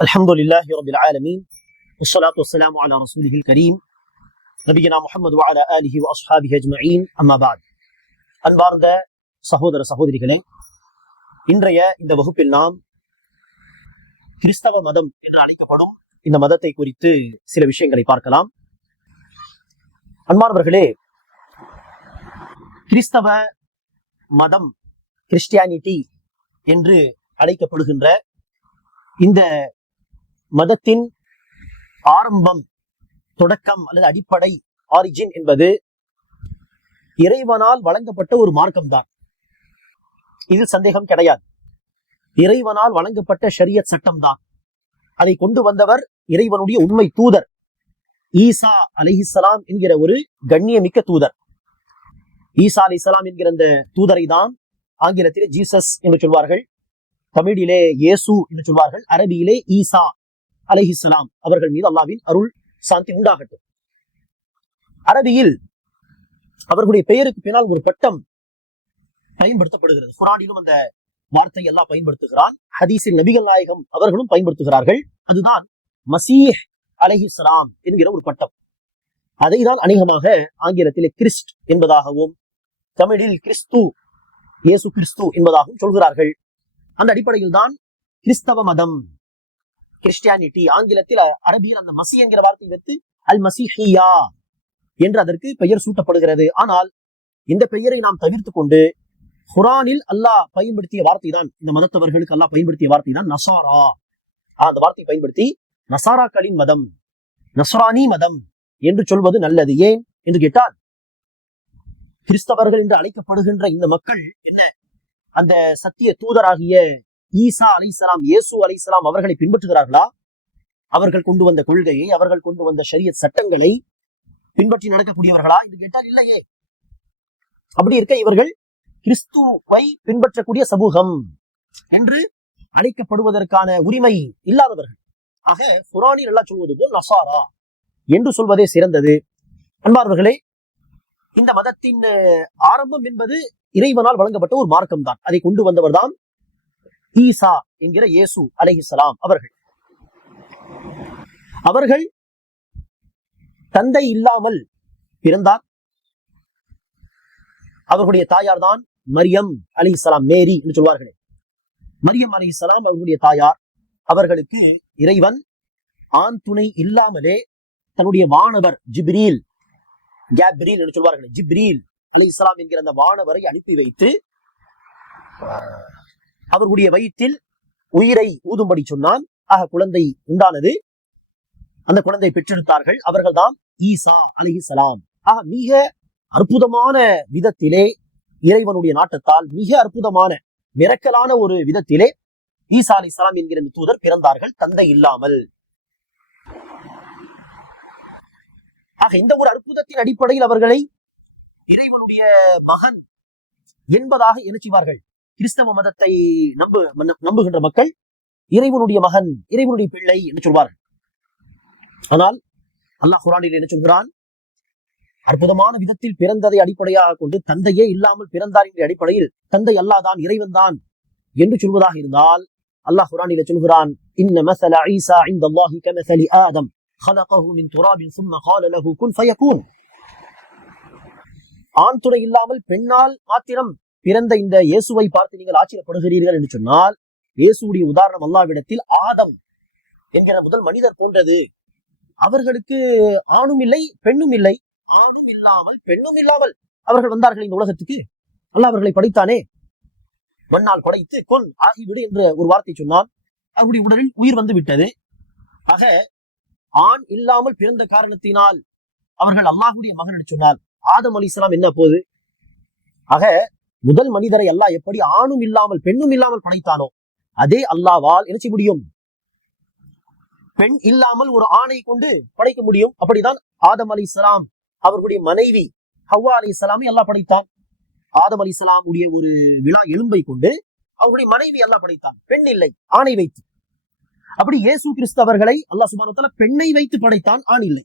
الحمد لله رب العالمين والصلاة والسلام على رسوله الكريم نبينا محمد وعلى آله وأصحابه أجمعين أما بعد அன்பார்ந்த சகோதர சகோதரிகளே, இன்றைய இந்த வகுப்பில் நாம் கிறிஸ்தவ மதம் என்று அழைக்கப்படும் இந்த மதத்தை குறித்து சில விஷயங்களை பார்க்கலாம். அன்பார்ந்தவர்களே, கிறிஸ்தவ மதம், கிறிஸ்டியானிட்டி என்று அழைக்கப்படுகின்ற இந்த மதத்தின் ஆரம்பம், தொடக்கம் அல்லது அடிப்படை, ஆரிஜின் என்பது இறைவனால் வழங்கப்பட்ட ஒரு மார்க்கம்தான். இதில் சந்தேகம் கிடையாது. இறைவனால் வழங்கப்பட்ட ஷரியத் சட்டம் தான். அதை கொண்டு வந்தவர் இறைவனுடைய உண்மை தூதர் ஈசா அலைஹிஸ்ஸலாம் என்கிற ஒரு கண்ணியமிக்க தூதர். ஈசா அலைஹிஸ்ஸலாம் என்கிற அந்த தூதரை தான் ஆங்கிலத்திலே ஜீசஸ் என்று சொல்வார்கள், தமிழிலே இயேசு என்று சொல்வார்கள், அரபியிலே ஈசா அலைஹிஸ்ஸலாம் அவர்கள் மீது அல்லாஹ்வின் அருள் சாந்தி உண்டாகட்டும். அரபியில் அவர்களுடைய பெயருக்கு பின்னால் ஒரு பட்டம் பயன்படுத்தப்படுகிறது. குர்ஆனிலும் அந்த வார்த்தை அல்லாஹ் பயன்படுத்துகிறான், ஹதீஸில் நபிகள் நாயகம் அவர்களும் பயன்படுத்துகிறார்கள். அதுதான் மசீஹ் அலைஹிஸ்ஸலாம் என்கிற ஒரு பட்டம். அதை தான் அநேகமாக ஆங்கிலத்திலே கிறிஸ்ட் என்பதாகவும் தமிழில் கிறிஸ்து, இயேசு கிறிஸ்து என்பதாகவும் சொல்கிறார்கள். அந்த அடிப்படையில் தான் கிறிஸ்தவ மதம், கிறிஸ்டியானிட்டி, ஆங்கிலத்தில் அரபியில் அந்த மசி என்கிற வார்த்தையை வைத்து அல் மசீஹியா என்று அதற்கு பெயர் சூட்டப்படுகிறது. ஆனால் இந்த பெயரை நாம் தவிர்த்து கொண்டு குர்ஆனில் அல்லாஹ் பயன்படுத்திய வார்த்தை தான், இந்த மதத்தவர்களுக்கு அல்லாஹ் பயன்படுத்திய வார்த்தை தான் நசாரா. அந்த வார்த்தை பயன்படுத்தி நசாராக்களின் மதம், நஸ்ரானி மதம் என்று சொல்வது நல்லது. ஏன் என்று கேட்டால், கிறிஸ்தவர்கள் என்று அழைக்கப்படுகின்ற இந்த மக்கள் என்ன, அந்த சத்திய தூதராகிய ஈசா அலைஹிஸ்ஸலாம், இயேசு அலைஹிஸ்ஸலாம் அவர்களை பின்பற்றுகிறார்களா? அவர்கள் கொண்டு வந்த கொள்கையை, அவர்கள் கொண்டு வந்த ஷரியத் சட்டங்களை பின்பற்றி நடக்கக்கூடியவர்களா என்று கேட்டால் இல்லையே. அப்படி இருக்க இவர்கள் கிறிஸ்துவை பின்பற்றக்கூடிய சமூகம் என்று அழைக்கப்படுவதற்கான உரிமை இல்லாதவர்கள். ஆக குர்ஆனில் அல்லாஹ் சொல்வது போல் நசாரா என்று சொல்வதே சிறந்தது. அன்பார்வர்களே, இந்த மதத்தின் ஆரம்பம் என்பது இறைவனால் வழங்கப்பட்ட ஒரு மார்க்கம் தான். அதை கொண்டு வந்தவர் தான் ஈசா என்கிற இயேசு அலைஹிஸ்ஸலாம் அவர்கள். அவர்கள் தந்தை இல்லாமல் பிறந்தார். அவர்களுடைய தாயார் தான் மரியம் அலைஹிஸ்ஸலாம், மேரி என்று சொல்வார்களே, மரியம் அலைஹிஸ்ஸலாம் அவர்களுடைய தாயார். அவர்களுக்கு இறைவன் ஆண் துணை இல்லாமலே தன்னுடைய வானவர் ஜிப்ரீல், கேப்ரீல் என்று சொல்வார்களே, ஜிப்ரீல் அலைஹிஸ்ஸலாம் என்கிற அந்த வானவரை அனுப்பி வைத்து அவர்களுடைய வயிற்றில் உயிரை ஊதும்படி சொன்னான். ஆக குழந்தை உண்டானது. அந்த குழந்தை பெற்றெடுத்தார்கள். அவர்கள்தான் ஈசா அலைஹிஸ்ஸலாம். ஆக மிக அற்புதமான விதத்திலே, இறைவனுடைய நாட்டத்தால் மிக அற்புதமான மிரக்கலான ஒரு விதத்திலே ஈசா அலைஹிஸ்ஸலாம் என்கிற இந்த தூதர் பிறந்தார்கள், தந்தை இல்லாமல். ஆக இந்த ஒரு அற்புதத்தின் அடிப்படையில் அவர்களை இறைவனுடைய மகன் என்பதாக என்ன செய்வார்கள்? கிறிஸ்தவ மதத்தை நம்புகின்ற மக்கள் இறைவனுடைய மகன், இறைவனுடைய பிள்ளை என்று சொல்வார்கள். ஆனால் அல்லாஹ் குர்ஆனில் என்ன சொல்கிறான்? அற்புதமான விதத்தில் பிறந்ததை அடிப்படையாக கொண்டு தந்தையே இல்லாமல் பிறந்தார் என்ற அடிப்படையில் தந்தை அல்லாஹ் தான், இறைவன் தான் என்று சொல்வதாக இருந்தால், அல்லாஹ் குர்ஆனில் சொல்கிறான், இன்ன மஸல ஈசா இன்தல்லாஹி கமஸலி ஆதம் خلقه من تراب ثم قال له كن فيكون. ஆண் துணை இல்லாமல் பெண்ணால் மாத்திரம் பிறந்த இந்த இயேசுவை பார்த்து நீங்கள் ஆச்சரியப்படுகிறீர்கள் என்று சொன்னால், இயேசுடைய உதாரணம் அல்லாஹ்விடத்தில் ஆதம் என்கிற முதல் மனிதர் போன்றது. அவர்களுக்கு ஆணும் இல்லை பெண்ணும் இல்லை, ஆணும் இல்லாமல் பெண்ணும் இல்லாமல் அவர்கள் வந்தார்கள் இந்த உலகத்துக்கு. அல்லாஹ் அவர்களை படைத்தானே, மண்ணால் படைத்து கொன் ஆகிவிடு என்ற ஒரு வார்த்தை சொன்னால் அவருடைய உடலில் உயிர் வந்து விட்டது. ஆக ஆண் இல்லாமல் பிறந்த காரணத்தினால் அவர்கள் அல்லாஹ்வுடைய மகன் என்று சொன்னால் ஆதம் அலைஹிஸ்ஸலாம் என்ன போது? ஆக முதல் மனிதரை அல்லாஹ் எப்படி ஆணும் இல்லாமல் பெண்ணும் இல்லாமல் படைத்தானோ, அதே அல்லாஹ்வால் என்ன செய்ய முடியும்? பெண் இல்லாமல் ஒரு ஆணை கொண்டு படைக்க முடியும். அப்படிதான் ஆதம் அலைஹிஸ்ஸலாம் அவர்களுடைய மனைவி ஹவ்வா அலைஹிஸ்ஸலாமை அல்லாஹ் படைத்தான். ஆதம் அலைஹிஸ்ஸலாம் உடைய ஒரு விழா எலும்பை கொண்டு அவருடைய மனைவி அல்லாஹ் படைத்தான், பெண் இல்லை, ஆணை வைத்து. அப்படி இயேசு கிறிஸ்து அவர்களை அல்லாஹ் சுப்ஹானஹு வ தஆலா பெண்ணை வைத்து படைத்தான், ஆண் இல்லை.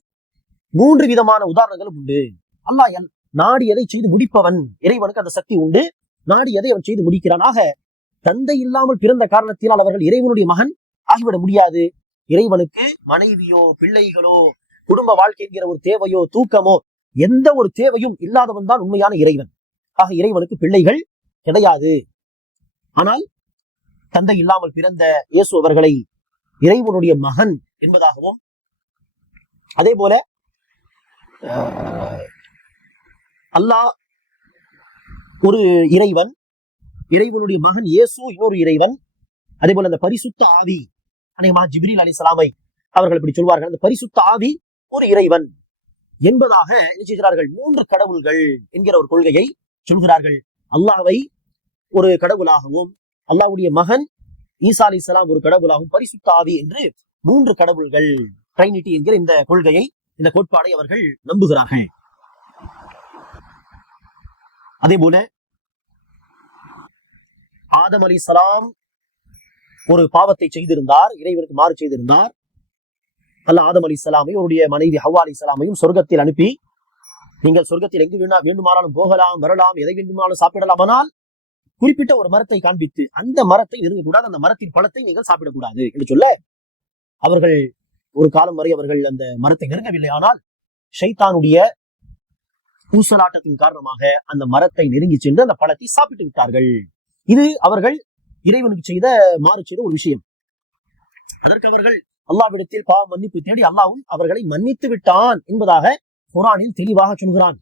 3 விதமான உதாரணங்களும் உண்டு. அல்லாஹ் நாடியதை செய்து முடிப்பவன், இறைவனுக்கு அந்த சக்தி உண்டு. நாடியதை அவன் செய்து முடிக்கிறான். ஆக தந்தை இல்லாமல் பிறந்த காரணத்தினால் அவர்கள் இறைவனுடைய மகன் ஆகிவிட முடியாது. இறைவனுக்கு மனைவியோ பிள்ளைகளோ குடும்ப வாழ்க்கை என்கிற ஒரு தேவையோ தூக்கமோ எந்த ஒரு தேவையும் இல்லாதவன் தான் உண்மையான இறைவன். ஆக இறைவனுக்கு பிள்ளைகள் கிடையாது. ஆனால் தந்தை இல்லாமல் பிறந்த இயேசு அவர்களை இறைவனுடைய மகன் என்பதாகவும், அதே போல அல்லாஹ் ஒரு இறைவன், இறைவனுடைய மகன் இயேசு இன்னொரு இறைவன். அதே போல அந்த பரிசுத்த ஆவி, அநேகமாக ஜிப்ரீல் அலைஹிஸ்ஸலாமை அவர்கள் இப்படி சொல்வார்கள், அந்த பரிசுத்த ஆவி ஒரு இறைவன் என்பதாக நினைச்சுகிறார்கள். 3 கடவுள்கள் என்கிற ஒரு கொள்கையை சொல்கிறார்கள். அல்லாஹ்வை ஒரு கடவுளாகவும், அல்லாஹ்வுடைய மகன் ஈசா அலைஹிஸ்ஸலாம் ஒரு கடவுளாகவும், பரிசுத்த ஆவி என்று 3 கடவுள்கள், ட்ரைனிட்டி என்கிற இந்த கொள்கையை, இந்த கோட்பாடை அவர்கள் நம்புகிறார்கள். அதே போல ஆதம் அலைஹிஸ்ஸலாம் ஒரு பாவத்தை செய்திருந்தார், இறைவனுக்கு மாறு செய்திருந்தார். அல்லாஹ் ஆதம் அலைஹிஸ்ஸலாமையும் அவருடைய மனைவி ஹவ்வா அலைஹிஸ்ஸலாமையும் சொர்க்கத்தில் அனுப்பி, நீங்கள் சொர்க்கத்தில் எங்கு வேண்டுமானாலும் போகலாம், வரலாம், எதை வேண்டுமானாலும் சாப்பிடலாம், ஆனால் குறிப்பிட்ட ஒரு மரத்தை காண்பித்து அந்த மரத்தை நெருங்கக்கூடாது, அந்த மரத்தின் பழத்தை நீங்கள் சாப்பிடக்கூடாது என்று சொல்ல, அவர்கள் ஒரு காலம் வரை அவர்கள் அந்த மரத்தை நெருங்கவில்லை. ஆனால் ஷைத்தானுடைய ஊசலாட்டத்தின் காரணமாக அந்த மரத்தை நெருங்கி சென்று அந்த பழத்தை சாப்பிட்டு விட்டார்கள். இது அவர்கள் இறைவனுக்கு செய்த மாறு செய்த ஒரு விஷயம். அதற்கு அவர்கள் அல்லாஹ்விடத்தில் பாவ மன்னிப்பு தேடி அல்லாஹ்வும் அவர்களை மன்னித்து விட்டான் என்பதாக குர்ஆனில் தெளிவாக சொல்கிறான்.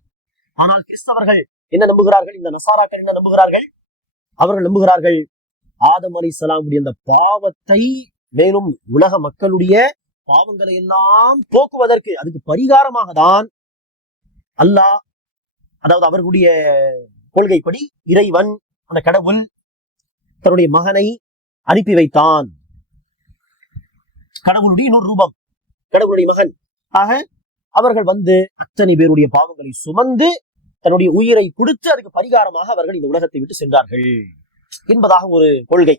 ஆனால் கிறிஸ்தவர்கள் என்ன நம்புகிறார்கள்? இந்த நசாராக்கள் என்ன நம்புகிறார்கள்? அவர்கள் நம்புகிறார்கள் ஆதம் அலைஹிஸ்ஸலாமுடைய அந்த பாவத்தை, மேலும் உலக மக்களுடைய பாவங்களை எல்லாம் போக்குவதற்கு, அதுக்கு பரிகாரமாக தான் அல்லாஹ், அதாவது அவர்களுடைய கொள்கைப்படி இறைவன், அந்த கடவுள் தன்னுடைய மகனை அனுப்பி வைத்தான். கடவுளுடைய இன்னொரு ரூபம், கடவுளுடைய மகன். ஆக அவர்கள் வந்து அத்தனை பேருடைய பாவங்களை சுமந்து தன்னுடைய உயிரை கொடுத்து அதுக்கு பரிகாரமாக அவர்கள் இந்த உலகத்தை விட்டு சென்றார்கள் என்பதாக ஒரு கொள்கை.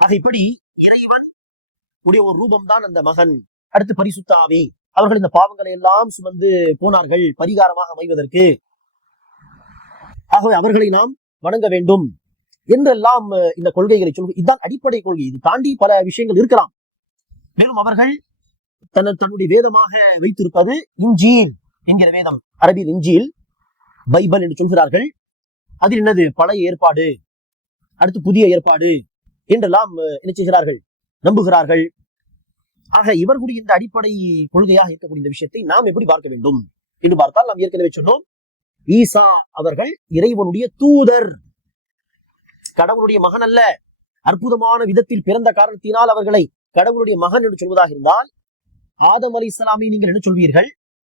ஆக இப்படி இறைவன் உடைய ஒரு ரூபம் தான் அந்த மகன், அடுத்து பரிசுத்த ஆவி. அவர்கள் இந்த பாவங்களை எல்லாம் சுமந்து போனார்கள் பரிகாரமாக அமைவதற்கு. ஆகவே அவர்களை நாம் வணங்க வேண்டும் என்றெல்லாம் இந்த கொள்கைகளை சொல்வது, இதுதான் அடிப்படை கொள்கை. இது தாண்டி பல விஷயங்கள் இருக்கலாம். மேலும் அவர்கள் தன்னுடைய வேதமாக வைத்திருப்பது இன்ஜீல் என்கிற வேதம், அரபியில் இன்ஜீல், பைபிள் என்று சொல்கிறார்கள். அதில் என்னது? பழைய ஏற்பாடு, அடுத்து புதிய ஏற்பாடு என்றெல்லாம் என்ன செய்கிறார்கள்? நம்புகிறார்கள். ஆக இவர்களுடைய இந்த அடிப்படை கொள்கையாக இருக்கக்கூடிய இந்த விஷயத்தை நாம் எப்படி பார்க்க வேண்டும் என்று பார்த்தால், நாம் ஏற்கனவே சொன்னோம், ஈசா அவர்கள் இறைவனுடைய தூதர், கடவுளுடைய மகன் அல்ல. அற்புதமான விதத்தில் பிறந்த காரணத்தினால் அவர்களை கடவுளுடைய மகன் என்று சொல்வதாக இருந்தால், ஆதம் அலைஹிஸ்ஸலாமை நீங்கள் என்ன சொல்வீர்கள்?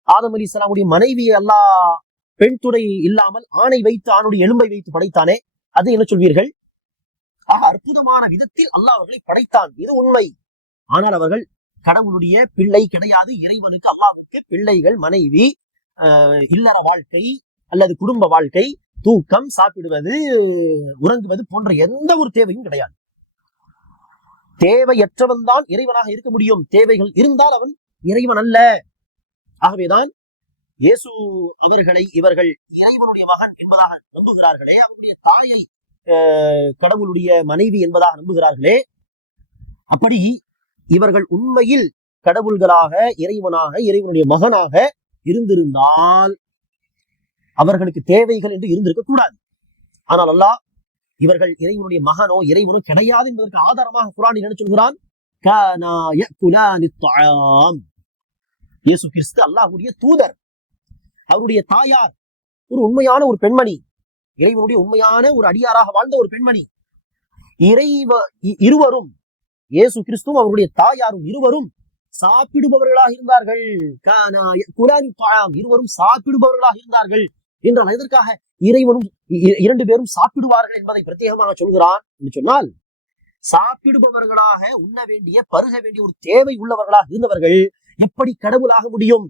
ஆதம் அலைஹிஸ்ஸலாமுடைய மனைவி அல்லாஹ் பெண் துணை இல்லாமல் ஆணை வைத்து, ஆணுடைய எலும்பை வைத்து படைத்தானே, அது என்ன சொல்வீர்கள்? ஆக அற்புதமான விதத்தில் அல்லாஹ் அவர்களை படைத்தான், இது உண்மை. ஆனால் அவர்கள் கடவுளுடைய பிள்ளை கிடையாது. இறைவனுக்கு, அல்லாஹ்வுக்கு பிள்ளைகள், மனைவி, இல்லற வாழ்க்கை அல்லது குடும்ப வாழ்க்கை, தூக்கம், சாப்பிடுவது, உறங்குவது போன்ற எந்த ஒரு தேவையும் கிடையாது. தேவையற்றவன் தான் இறைவனாக இருக்க முடியும். தேவைகள் இருந்தால் அவன் இறைவன் அல்ல. ஆகவேதான் இயேசு அவர்களை இவர்கள் இறைவனுடைய மகன் என்பதாக நம்புகிறார்களே, அவருடைய தாயை கடவுளுடைய மனைவி என்பதாக நம்புகிறார்களே, அப்படி இவர்கள் உண்மையில் கடவுள்களாக, இறைவனாக, இறைவனுடைய மகனாக இருந்திருந்தால் அவர்களுக்கு தேவைகள் என்று இருந்திருக்க கூடாது. ஆனால் அல்லாஹ் இவர்கள் இறைவனுடைய மகனோ இறைவனோ கிடையாது என்பதற்கு ஆதாரமாக குர்ஆனில் என்ன சொல்கிறான்? இயேசு கிறிஸ்து அல்லாஹ்வுடைய தூதர், அவருடைய தாயார் ஒரு உண்மையான ஒரு பெண்மணி, இறைவனுடைய உண்மையான ஒரு அடியாராக வாழ்ந்த ஒரு பெண்மணி. இருவரும், இயேசு கிறிஸ்துவும் அவருடைய தாயாரும் இருவரும் சாப்பிடுபவர்களாக இருந்தார்கள். இருவரும் சாப்பிடுபவர்களாக இருந்தார்கள் என்றால் எதற்காக இறைவனும் 2 பேரும் சாப்பிடுவார்கள் என்பதை பிரத்யேகமாக சொல்கிறான் என்று சொன்னால், சாப்பிடுபவர்களாக, உண்ண வேண்டிய, பருக வேண்டிய ஒரு தேவை உள்ளவர்களாக இருந்தவர்கள் எப்படி கடவுளாக முடியும்?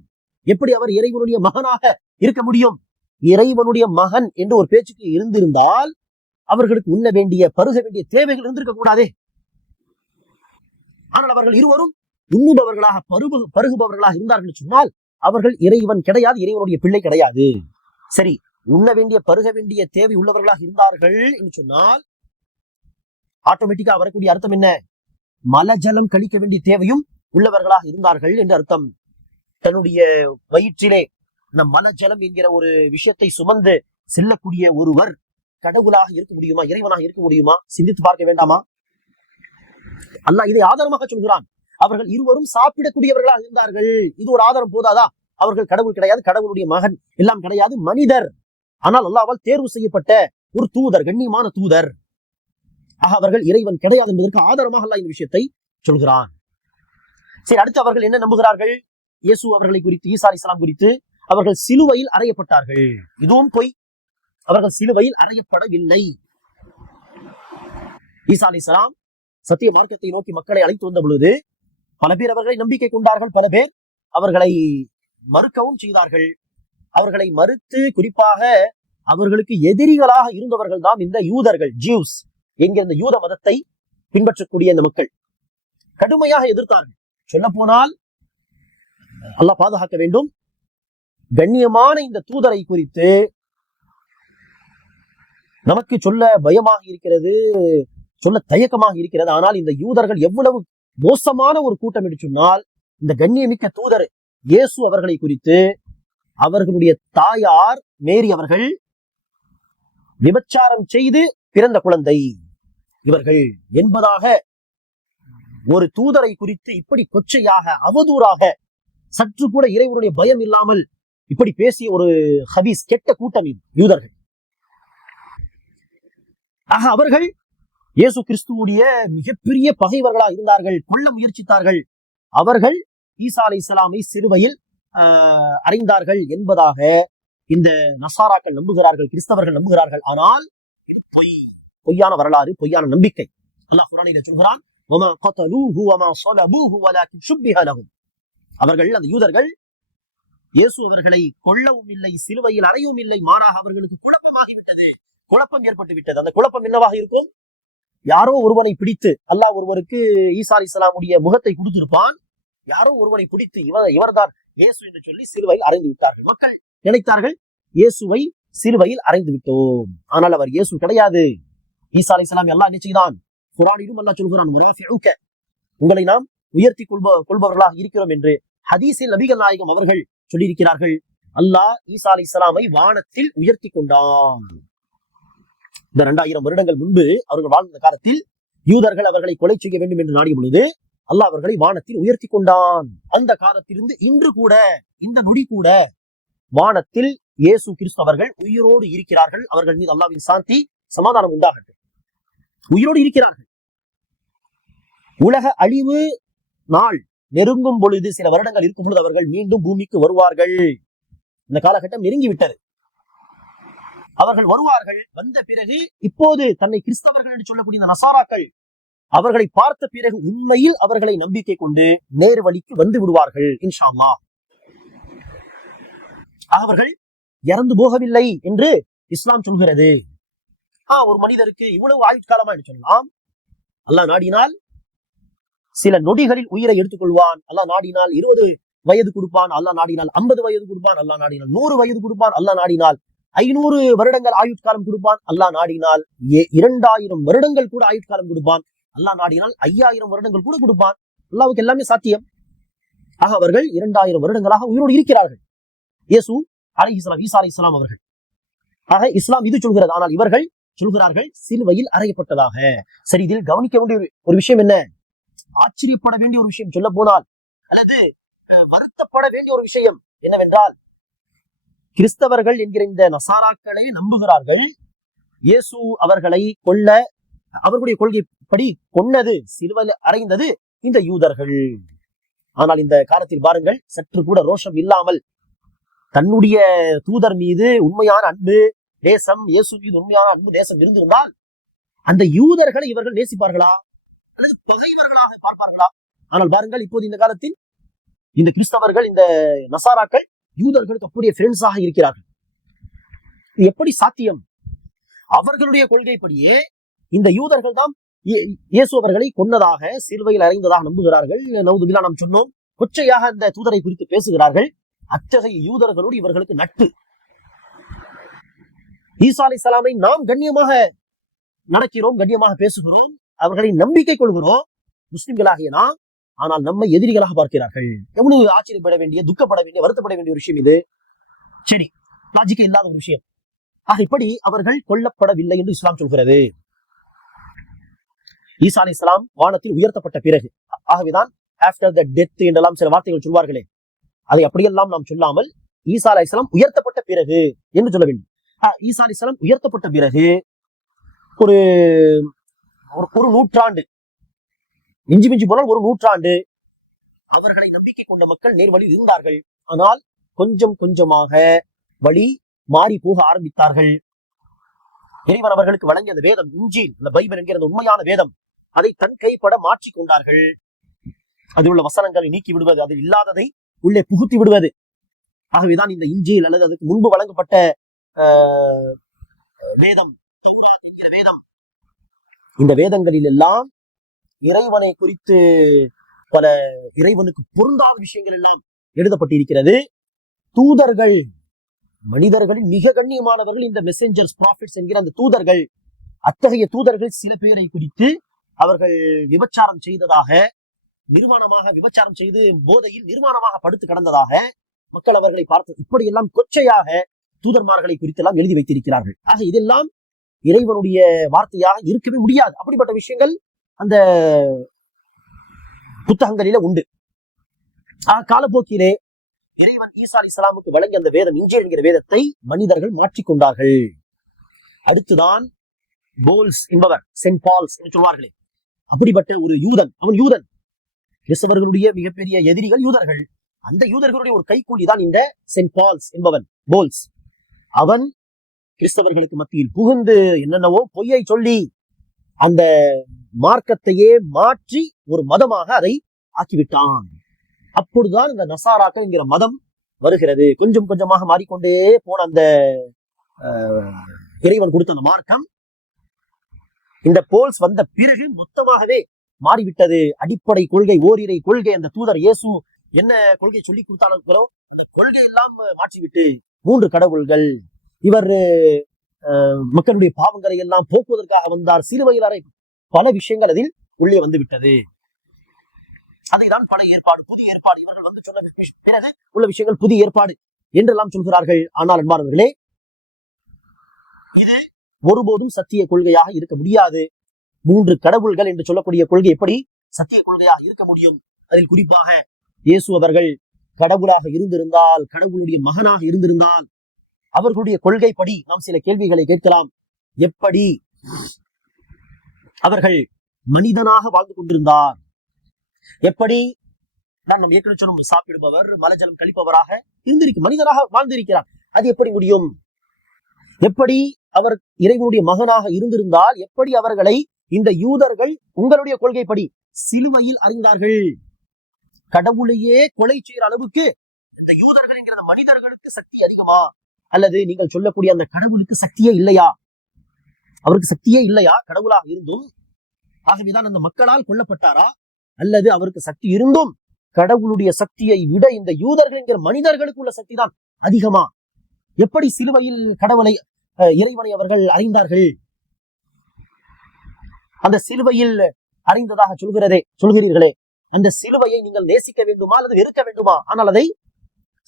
எப்படி அவர் இறைவனுடைய மகனாக இருக்க முடியும்? இறைவனுடைய மகன் என்று ஒரு பேச்சுக்கு இருந்திருந்தால் அவர்களுக்கு உண்ண வேண்டிய, பருக வேண்டிய தேவைகள் இருந்திருக்க கூடாதே. ஆனால் அவர்கள் இருவரும் உண்ணுபவர்களாக, பருகுபவர்களாக இருந்தார்கள் சொன்னால் அவர்கள் இறைவன் கிடையாது, இறைவனுடைய பிள்ளை கிடையாது. சரி, உண்ண வேண்டிய, பருக வேண்டிய தேவை உள்ளவர்களாக இருந்தார்கள் என்று சொன்னால் ஆட்டோமேட்டிக்கா வரக்கூடிய அர்த்தம் என்ன? மலஜலம் கழிக்க வேண்டிய தேவையும் உள்ளவர்களாக இருந்தார்கள் என்று அர்த்தம். தன்னுடைய வயிற்றிலே இந்த மலஜலம் என்கிற ஒரு விஷயத்தை சுமந்து செல்லக்கூடிய ஒருவர் கடவுளாக இருக்க முடியுமா? இறைவனாக இருக்க முடியுமா? சிந்தித்து பார்க்க வேண்டாமா? அல்லாஹ் இதை ஆதாரமாக சொல்கிறான். அவர்கள் இருவரும் சாப்பிடக்கூடியவர்களாக இருந்தார்கள். இது ஒரு ஆதாரம் போதாதா? அவர்கள் கடவுள் கிடையாது, கடவுளுடைய மகன் எல்லாம் கிடையாது, மனிதர். ஆனால் அல்லாஹ்வால் தேர்வு செய்யப்பட்ட ஒரு தூதர், கண்ணியமான தூதர். ஆக அவர்கள் இறைவன் கிடையாது என்பதற்கு ஆதாரமாக அல்லாஹ் இந்த விஷயத்தை சொல்கிறான். சரி, அடுத்து அவர்கள் என்ன நம்புகிறார்கள்? இயேசு அவர்களை குறித்து, ஈசா அலைஹிஸ்ஸலாம் குறித்து, அவர்கள் சிலுவையில் அறையப்பட்டார்கள். இதுவும் பொய். அவர்கள் சிலுவையில் அறையப்படவில்லை. ஈசா அலைஹிஸ்ஸலாம் சத்திய மார்க்கத்தை நோக்கி மக்களை அழைத்து வந்த பொழுது பல பேர் அவர்களை நம்பிக்கை கொண்டார்கள், பல பேர் அவர்களை மறுக்கவும் செய்தார்கள். அவர்களை மறுத்து, குறிப்பாக அவர்களுக்கு எதிரிகளாக இருந்தவர்கள் தான் இந்த யூதர்கள், ஜியூஸ் என்கிற இந்த யூத மதத்தை பின்பற்றக்கூடிய இந்த மக்கள் கடுமையாக எதிர்த்தார்கள். சொல்ல போனால் அல்லாஹ் பாதுகாக்க வேண்டும், கண்ணியமான இந்த தூதரை குறித்து நமக்கு சொல்ல பயமாக இருக்கிறது, சொல்ல தயக்கமாக இருக்கிறது. ஆனால் இந்த யூதர்கள் எவ்வளவு மோசமான ஒரு கூட்டம் என்று சொன்னால், இந்த கண்ணியமிக்க தூதர் இயேசு அவர்களை குறித்து அவர்களுடைய தாயார் மேரி அவர்கள் விபச்சாரம் செய்து பிறந்த குழந்தை இவர்கள் என்பதாக ஒரு தூதரை குறித்து இப்படி கொச்சையாக, அவதூறாக, சற்று கூட இறைவனுடைய பயம் இல்லாமல் இப்படி பேசிய ஒரு ஹபீஸ், கெட்ட கூட்டம் இது யூதர்கள். ஆக அவர்கள் இயேசு கிறிஸ்துவுடைய மிகப்பெரிய பகைவர்களாக இருந்தார்கள், கொல்ல முயற்சித்தார்கள். அவர்கள் ஈசா அலைஹிஸ்ஸலாமை சிலுவையில் அறைந்தார்கள் என்பதாக இந்த நசாராக்கள் நம்புகிறார்கள், கிறிஸ்தவர்கள் நம்புகிறார்கள். ஆனால் இது பொய், பொய்யான வரலாறு, பொய்யான நம்பிக்கை. அல்லாஹ் குர்ஆனிலே சொல்கிறான், வமா கதலூஹு வமா ஸலபூஹு வலாக்கின் ஷுப்பிஹ லஹும். அவர்கள், அந்த யூதர்கள், இயேசு அவர்களை கொல்லவும் இல்லை, சிலுவையில் அறையவும் இல்லை, மாறாக அவர்களுக்கு குழப்பமாகிவிட்டது, குழப்பம் ஏற்பட்டு விட்டது. அந்த குழப்பம் என்னவாக இருக்கும்? யாரோ ஒருவனை பிடித்து, அல்லாஹ் ஒருவருக்கு ஈசா அலைஹிஸ்ஸலாமுடைய முகத்தை கொடுத்திருப்பான், யாரோ ஒருவனை பிடித்து இவர்தான் இயேசு என்று சொல்லி சிலுவையில் அறைந்து விட்டார்கள். மக்கள் நினைத்தார்கள் இயேசுவை சிலுவையில் அறைந்து விட்டோம். ஆனால் அவர் இயேசு கிடையாது. ஈசா அலைஹிஸ்ஸலாம் அல்லாஹ் என்ன செய்தான்? குர்ஆனிலும் அல்லாஹ் சொல்கிறான், முராஃபிஉக, உங்களை நாம் உயர்த்தி கொள்பவர்களாக இருக்கிறோம் என்று ஹதீஸில் நபிகள் நாயகம் அவர்கள் சொல்லியிருக்கிறார்கள். அல்லாஹ் ஈசா அலைஹிஸ்ஸலாமை வானத்தில் உயர்த்தி கொண்டான். இந்த 2000 வருடங்கள் முன்பு அவர்கள் வாழ்ந்த காலத்தில் யூதர்கள் அவர்களை கொலை செய்ய வேண்டும் என்று நாடிய பொழுது அல்லாஹ் அவர்களை வானத்தில் உயர்த்தி கொண்டான். அந்த காலத்திலிருந்து இன்று கூட, இந்த நொடி கூட வானத்தில் இயேசு கிறிஸ்து அவர்கள் உயிரோடு இருக்கிறார்கள். அவர்கள் மீது அல்லாஹ்வின் சாந்தி சமாதானம் உண்டாகட்டும். உயிரோடு இருக்கிறார்கள். உலக அழிவு நாள் நெருங்கும் பொழுது, சில வருடங்கள் இருக்கும் பொழுது அவர்கள் மீண்டும் பூமிக்கு வருவார்கள். இந்த காலகட்டம் நெருங்கிவிட்டது. அவர்கள் வருவார்கள். வந்த பிறகு இப்போது தன்னை கிறிஸ்தவர்கள் என்று சொல்லக்கூடிய இந்த நசாராக்கள் அவர்களை பார்த்த பிறகு உண்மையில் அவர்களை நம்பிக்கை கொண்டு நேர் வழிக்கு வந்து விடுவார்கள் இன்ஷா அல்லாஹ். அவர்கள் இறந்து போகவில்லை என்று இஸ்லாம் சொல்கிறது. ஒரு மனிதருக்கு இவ்வளவு ஆயுட்காலமா என்று சொல்லலாம். அல்லாஹ் நாடினால் சில நொடிகளில் உயிரை எடுத்துக்கொள்வான். அல்லாஹ் நாடினால் 20 வயது கொடுப்பான், அல்லாஹ் நாடினால் 50 வயது கொடுப்பான், அல்லாஹ் நாடினால் 100 வயது கொடுப்பான், அல்லாஹ் நாடினால் 500 வருடங்கள் ஆயுட்காலம் கொடுப்பான், அல்லாஹ் நாடினால் 2000 வருடங்கள் கூட ஆயுட்காலம் கொடுப்பான், அல்லாஹ் நாடினால் 5000 வருடங்கள் கூட கொடுப்பான். அல்லாஹ்வுக்கு எல்லாமே சாத்தியம். ஆக அவர்கள் 2000 வருடங்களாக உயிரோடு இருக்கிறார்கள். இயேசு அலைஹிஸ்ஸலாம், ஈசா அலைஹிஸ்ஸலாம் அவர்கள். ஆக இஸ்லாம் இது சொல்கிறது. ஆனால் இவர்கள் சொல்கிறார்கள் சிலுவையில் அறையப்பட்டதாக. சரி, இதில் கவனிக்க வேண்டிய ஒரு விஷயம் என்ன? ஆச்சரியப்பட வேண்டிய ஒரு விஷயம், சொல்ல போனால், அல்லது வருத்தப்பட வேண்டிய ஒரு விஷயம் என்னவென்றால், கிறிஸ்தவர்கள் என்கிற இந்த நசாராக்களை நம்புகிறார்கள் இயேசு அவர்களை கொல்ல, அவர்களுடைய கொள்கைப்படி கொன்னது, சிலுவையில் அறைந்தது இந்த யூதர்கள். ஆனால் இந்த காலத்தில் பாருங்கள், சற்று கூட ரோஷம் இல்லாமல் தன்னுடைய தூதர் மீது உண்மையான அன்பு, தேசம், இயேசு மீது உண்மையான அன்பு, தேசம் இருந்திருந்தால் அந்த யூதர்களை இவர்கள் நேசிப்பார்களா அல்லது பகைவர்களாக பார்ப்பார்களா? ஆனால் பாருங்கள், இப்போது இந்த காலத்தில் இந்த கிறிஸ்தவர்கள், இந்த நசாராக்கள் யூதர்களுக்கு அப்படியே ஃப்ரெண்ட்ஸாக இருக்கிறார்கள். எப்படி சாத்தியம்? அவர்களுடைய கொள்கைப்படியே இந்த யூதர்கள் தான் இயேசு அவர்களை கொன்னதாக, சிலுவையில் அறைந்ததாக நம்புகிறார்கள். நவுதுபில்லா, நாம் சொன்னோம், கொச்சையாக அந்த தூதரை குறித்து பேசுகிறார்கள். அத்தகைய யூதர்களோடு இவர்களுக்கு நட்பு. ஈசா அலைஹிஸ்ஸலாமை நாம் கண்ணியமாக நடக்கிறோம், கண்ணியமாக பேசுகிறோம். அவர்களை நம்பிக்கை கொள்கிறோம் முஸ்லிம்களாகிய நாம். ஆனால் நம்மை எதிரிகளாக பார்க்கிறார்கள். எவ்வளவு ஆச்சரியப்பட வேண்டிய, துக்கப்பட வேண்டிய, வருத்தப்பட வேண்டிய ஒரு விஷயம் இது. சரி, லாஜிக்கே இல்லாத ஒரு விஷயம். ஆக இப்படி அவர்கள் கொல்லப்படவில்லை என்று இஸ்லாம் சொல்கிறது. ஈசா அலைஹிஸ்ஸலாம் வானத்தில் உயர்த்தப்பட்ட பிறகு, ஆகவேதான் ஆஃப்டர் த டெத் என்றெல்லாம் சில வார்த்தைகள் சொல்வார்களே, அதை அப்படியெல்லாம் நாம் சொல்லாமல் ஈசா அலைஹிஸ்ஸலாம் உயர்த்தப்பட்ட பிறகு என்று சொல்ல வேண்டும். ஈசா அலைஹிஸ்ஸலாம் உயர்த்தப்பட்ட பிறகு ஒரு ஒரு நூற்றாண்டு, மிஞ்சி மிஞ்சி போனால் ஒரு நூற்றாண்டு அவர்களை நம்பிக்கை கொண்ட மக்கள் நேர்வழியில் இருந்தார்கள். ஆனால் கொஞ்சம் கொஞ்சமாக வழி மாறி போக ஆரம்பித்தார்கள். இறைவன் அவர்களுக்கு வழங்கிய அந்த வேதம், இன்ஜீல், அந்த பைபிள் என்கிற அந்த உண்மையான வேதம், அதை தன் கைப்பட மாற்றி கொண்டார்கள். அதில் உள்ள வசனங்களை நீக்கி விடுவது, அதில் இல்லாததை உள்ளே புகுத்தி விடுவது. ஆகவேதான் இந்த இன்ஜீல் அல்லது அதுக்கு முன்பு வழங்கப்பட்ட வேதம், தௌராத் என்கிற வேதம், இந்த வேதங்களில் எல்லாம் இறைவனை குறித்து பல இறைவனுக்கு பொருந்தாத விஷயங்கள் எல்லாம் எழுதப்பட்டிருக்கிறது. தூதர்கள், மனிதர்களின் மிக கண்ணியமானவர்கள் இந்த மெசஞ்சர்ஸ், ப்ராஃபிட்ஸ் என்கிற அந்த தூதர்கள். அத்தகைய தூதர்கள் சில பேரை குறித்து அவர்கள் விபச்சாரம் செய்ததாக, நிர்வாணமாக விபச்சாரம் செய்து போதையில் நிர்வாணமாக படுத்து கிடந்ததாக மக்கள் அவர்களை பார்த்து இப்படியெல்லாம் கொச்சையாக தூதர்மார்களை குறித்தெல்லாம் எழுதி வைத்திருக்கிறார்கள். ஆக இதெல்லாம் இறைவனுடைய வார்த்தையாக இருக்கவே முடியாது. அப்படிப்பட்ட விஷயங்கள் அந்த புத்தகங்களில உண்டு. காலப்போக்கிலே இறைவன் ஈசா அலைஹிஸ்ஸலாமுக்கு வழங்கிய அந்த வேதம், இன்ஜீல் என்கிற வேதத்தை மனிதர்கள் மாற்றிக்கொண்டார்கள். அடுத்துதான் போல்ஸ் என்பவர், சென்ட் பால்ஸ் என்று சொல்வார்களே, அப்படிப்பட்ட ஒரு யூதன், அவன் யூதன், கிறிஸ்தவர்களுடைய மிகப்பெரிய எதிரிகள் யூதர்கள். அந்த யூதர்களுடைய ஒரு கைக்கூலி தான் இந்த சென்ட் பால்ஸ் என்பவன், போல்ஸ். அவன் கிறிஸ்தவர்களுக்கு மத்தியில் புகுந்து என்னென்னவோ பொய்யை சொல்லி அந்த மார்க்கத்தையே மாற்றி ஒரு மதமாக அதை ஆக்கிவிட்டான். அப்பொழுதுதான் இந்த நசாராக்கள் என்கிற மதம் வருகிறது. கொஞ்சம் கொஞ்சமாக மாறிக்கொண்டே போன அந்த இறைவன் கொடுத்த அந்த மார்க்கம் இந்த போல்ஸ் வந்த பிறகு மொத்தமாகவே மாறிவிட்டது. அடிப்படை கொள்கை, ஓரிரை கொள்கை, அந்த தூதர் இயேசு என்ன கொள்கை சொல்லி கொடுத்தாலும் அந்த கொள்கை எல்லாம் மாற்றிவிட்டு 3 கடவுள்கள், இவர் மக்களுடைய பாவங்களை எல்லாம் போக்குவதற்காக வந்தார், சிலுவையில் அறை, பல விஷயங்கள் அதில் உள்ளே வந்து விட்டது. அதைதான் பழைய ஏற்பாடு, புதிய ஏற்பாடு, இவர்கள் வந்து சொன்ன பிறகு உள்ள விஷயங்கள் புதிய ஏற்பாடு என்றெல்லாம் சொல்கிறார்கள். ஆனால் அன்பானவர்களே, இது ஒருபோதும் சத்திய கொள்கையாக இருக்க முடியாது. 3 கடவுள்கள் என்று சொல்லக்கூடிய கொள்கை எப்படி சத்திய கொள்கையாக இருக்க முடியும்? அதில் குறிப்பாக இயேசு அவர்கள் கடவுளாக இருந்திருந்தால், கடவுளுடைய மகனாக இருந்திருந்தால், அவர்களுடைய கொள்கைப்படி நாம் சில கேள்விகளை கேட்கலாம். எப்படி அவர்கள் மனிதனாக வாழ்ந்து கொண்டிருந்தார்? எப்படி நம் ஏற்கனவே சொன்ன சாப்பிடுபவர், மலஜலம் கழிப்பவராக மனிதனாக வாழ்ந்திருக்கிறார். அது எப்படி முடியும்? எப்படி அவர் இறைவனுடைய மகனாக இருந்திருந்தால் எப்படி அவர்களை இந்த யூதர்கள் உங்களுடைய கொள்கைப்படி சிலுவையில் அறிந்தார்கள்? கடவுளையே கொலை செய்கிற அளவுக்கு இந்த யூதர்கள் என்கிற மனிதர்களுக்கு சக்தி அதிகமா? அல்லது நீங்கள் சொல்லக்கூடிய அந்த கடவுளுக்கு சக்தியே இல்லையா? அவருக்கு சக்தியே இல்லையா கடவுளாக இருந்தும்? ஆகவேதான் அந்த மக்களால் கொல்லப்பட்டாரா? அல்லது அவருக்கு சக்தி இருந்தும் கடவுளுடைய சக்தியை விட இந்த யூதர்கள் என்கிற மனிதர்களுக்கு உள்ள சக்தி தான் அதிகமா? எப்படி சிலுவையில் கடவுளை, இறைவனை அவர்கள் அறிந்தார்கள்? அந்த சிலுவையில் அறிந்ததாக சொல்கிறீர்களே, அந்த சிலுவையை நீங்கள் நேசிக்க வேண்டுமா அல்லது வெறுக்க வேண்டுமா? ஆனால் அதை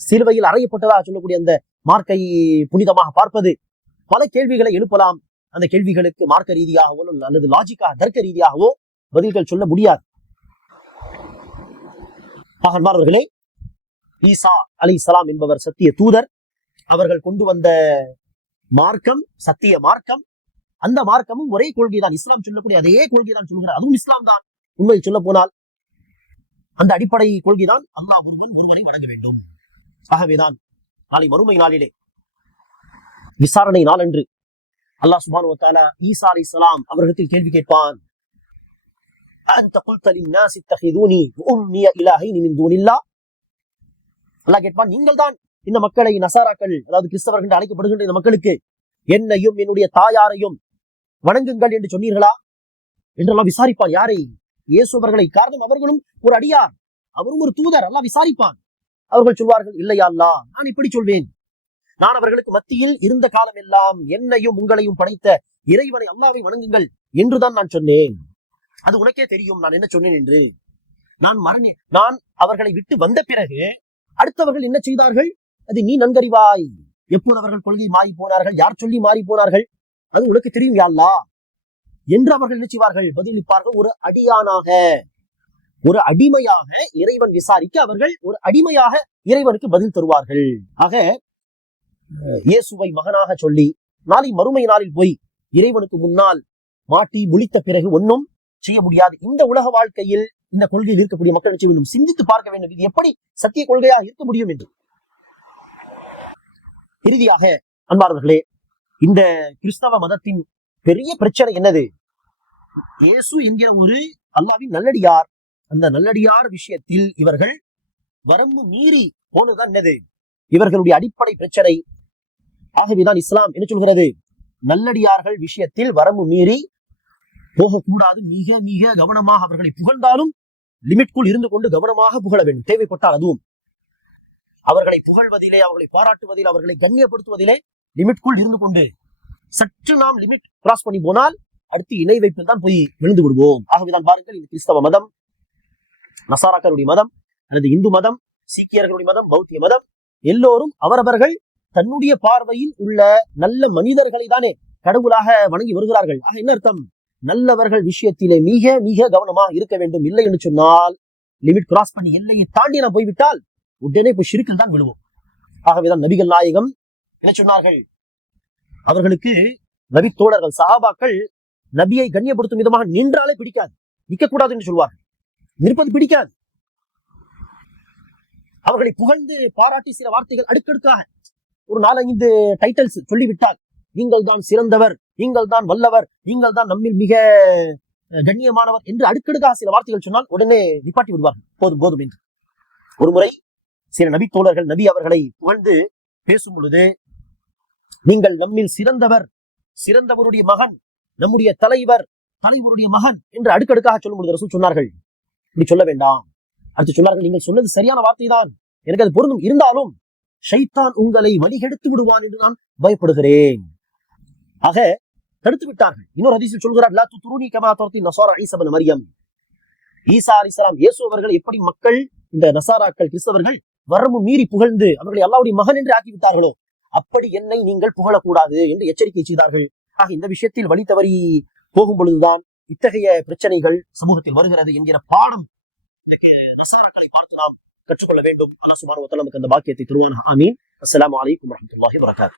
சிலுவையில் அறையப்பட்டதாக சொல்லக்கூடிய அந்த மார்க்கை புனிதமாக பார்ப்பது, பல கேள்விகளை எழுப்பலாம். அந்த கேள்விகளுக்கு மார்க்க ரீதியாகவோ அல்லது லாஜிக்காக, தர்க்க ரீதியாகவோ பதில்கள் சொல்ல முடியாது. அன்பானவர்களே, ஈசா அலைஹிஸ்ஸலாம் என்பவர் சத்திய தூதர். அவர்கள் கொண்டு வந்த மார்க்கம் சத்திய மார்க்கம். அந்த மார்க்கமும் ஒரே கொள்கைதான், இஸ்லாம் சொல்லக்கூடிய அதே கொள்கைதான் சொல்கிறார். அதுவும் இஸ்லாம் தான். உண்மை சொல்ல போனால் அந்த அடிப்படை கொள்கைதான் அல்லாஹ் ஒருவனை வணங்க வேண்டும். ஆகவேதான் நாளை மறுமை நாளிலே விசாரணை நாள் அன்று அல்லாஹ் சுப்ஹானஹு வ தஆலா ஈசா அலைஹிஸ்ஸலாம் அவர்களிடத்தில் கேள்வி கேட்பான். அன்த குல்த லின்னாஸி இத்தகிதூனி வ உம்மிய இலாஹைனி மின் தூனில்லாஹ். அல்லாஹ் கேட்பான், நீங்கள் தான் இந்த மக்களை, நசாராக்கள் அதாவது கிறிஸ்தவர்கள் என்று அழைக்கப்படுகின்ற இந்த மக்களுக்கு என்னையும் என்னுடைய தாயாரையும் வணங்குங்கள் என்று சொன்னீர்களா என்றெல்லாம் விசாரிப்பான். யாரை? இயேசு அவர்களை. காரணம், அவர்களும் ஒரு அடியார், அவரும் ஒரு தூதர். அல்லாஹ் விசாரிப்பான். அவர்கள் சொல்வார்கள், இல்லையா அல்லாஹ், நான் இப்படி சொல்வேன். நான் அவர்களுக்கு மத்தியில் இருந்த காலம் எல்லாம் என்னையும் உங்களையும் படைத்த இறைவனை, அல்லாஹ்வை வணங்குங்கள் என்றுதான் நான் சொன்னேன். அது உனக்கே தெரியும் நான் என்ன சொன்னேன் என்று. நான் அவர்களை விட்டு வந்த பிறகு அடுத்தவர்கள் என்ன செய்தார்கள் அது நீ நன்கறிவாய். எப்போது அவர்கள் கொள்கை மாறி போனார்கள், யார் சொல்லி மாறி போனார்கள், அது உனக்கு தெரியும் யா அல்லாஹ் என்று அவர்கள் என்ன செய்வார்கள், பதிலளிப்பார்கள். ஒரு அடியானாக, ஒரு அடிமையாக இறைவன் விசாரிக்க அவர்கள் ஒரு அடிமையாக இறைவனுக்கு பதில் தருவார்கள். ஆக இயேசுவை மகனாக சொல்லி நாளை மறுமை நாளில் போய் இறைவனுக்கு முன்னால் மாட்டி முழித்த பிறகு ஒன்னும் செய்ய முடியாது. இந்த உலக வாழ்க்கையில் இந்த கொள்கையில் இருக்கக்கூடிய மக்கள் செய்ய வேண்டும், சிந்தித்து பார்க்க வேண்டும், இது எப்படி சத்திய கொள்கையாக இருக்க முடியும் என்று. இறுதியாக அன்பார்ந்தவர்களே, இந்த கிறிஸ்தவ மதத்தின் பெரிய பிரச்சனை என்னது? இயேசு என்கிற ஒரு அல்லாஹ்வின் நல்லடியார், அந்த நல்லடியார் விஷயத்தில் இவர்கள் வரம்பு மீறி போனதுதான் என்னது இவர்களுடைய அடிப்படை பிரச்சனை. ஆகவேதான் இஸ்லாம் என்ன சொல்கிறது, நல்லடியார்கள் விஷயத்தில் வரம்பு மீறி போகக்கூடாது. மிக மிக கவனமாக அவர்களை புகழ்ந்தாலும் லிமிட்குள் இருந்து கொண்டு கவனமாக புகழ வேண்டும். தேவைப்பட்டால் அதுவும் அவர்களை புகழ்வதிலே, அவர்களை பாராட்டுவதில், அவர்களை கண்ணியப்படுத்துவதிலே லிமிட்குள் இருந்து கொண்டு. சற்று நாம் லிமிட் கிராஸ் பண்ணி போனால் அடுத்து இணை வைப்பில் தான் போய் விழுந்து விடுவோம். ஆகவேதான் பாருங்கள், இந்த கிறிஸ்தவ மதம், நசாராக்களுடைய மதம், அல்லது இந்து மதம், சீக்கியர்களுடைய மதம், பௌத்திய மதம், எல்லோரும் அவரவர்கள் தன்னுடைய பார்வையில் உள்ள நல்ல மனிதர்களை தானே கடவுளாக வணங்கி வருகிறார்கள். ஆக என்ன அர்த்தம், நல்லவர்கள் விஷயத்திலே மிக மிக கவனமாக இருக்க வேண்டும். இல்லை என்று சொன்னால் லிமிட் கிராஸ் பண்ணி எல்லையை தாண்டி நாம் போய்விட்டால் உடனே போய் ஷிர்கில் தான் விழுவோம். ஆகவேதான் நபிகள் நாயகம் என்ன சொன்னார்கள், அவர்களுக்கு நபி தோழர்கள் சஹாபாக்கள் நபியை கண்ணியப்படுத்தும் விதமாக நின்றாலே பிடிக்காது, நிற்கக்கூடாது என்று சொல்வார்கள். நிற்பது பிடிக்காது. அவர்களை புகழ்ந்து பாராட்டி சில வார்த்தைகள் அடுக்கடுக்காக ஒரு 4-5 டைட்டில்ஸ் சொல்லிவிட்டால், நீங்கள் தான் சிறந்தவர், நீங்கள் தான் வல்லவர், நீங்கள் தான் நம்மில் மிக கண்ணியமானவர் என்று அடுக்கடுக்காக சில வார்த்தைகள் சொன்னால் உடனே நிப்பாட்டி விடுவார்கள். போதும் போதும் என்று. ஒரு முறை சில நபி தோழர்கள் நபி அவர்களை புகழ்ந்து பேசும் பொழுது, நீங்கள் நம்மில் சிறந்தவர், சிறந்தவருடைய மகன், நம்முடைய தலைவர், தலைவருடைய மகன் என்று அடுக்கடுக்காக சொல்லும் பொழுது ரசூல் சொன்னார்கள், இப்படி சொல்ல வேண்டாம். அடுத்து சொன்னார்கள், நீங்கள் சொன்னது சரியான வார்த்தை தான், எனக்கு அது பொருந்தும், இருந்தாலும் ஷைத்தான் உங்களை வழிகெடுத்து விடுவான் என்று நான் பயப்படுகிறேன். ஆக தடுத்து விட்டார்கள். இன்னொரு ஹதீஸில் சொல்கிறார், லா துத்ரூனி கமா துர்தி நஸாரா ஈஸா இப்னு மரியம். ஈசா அலைஹிஸ்ஸலாம் இயேசு அவர்கள் எப்படி மக்கள், இந்த நசாராக்கள் கிறிஸ்தவர்கள் வரம்பு மீறி புகழ்ந்து அவர்களை அல்லாஹ்வுடைய மகன் என்று ஆக்கிவிட்டார்களோ அப்படி என்னை நீங்கள் புகழக்கூடாது என்று எச்சரிக்கை செய்தார்கள். ஆக இந்த விஷயத்தில் வழி தவறி போகும் பொழுதுதான் இத்தகைய பிரச்சனைகள் சமூகத்தில் வருகிறது என்கிற பாடம் இன்றைக்கு நசாராக்களை பார்த்து நாம் கற்றுக்கொள்ள வேண்டும். அல்லாஹ் சுப்ஹானஹு வ தஆலா நமக்கு அந்த பாக்கியத்தை தருவானாக. ஆமீன். அஸ்ஸலாமு அலைக்கும் வரஹ்மத்துல்லாஹி வபரகாத்துஹு.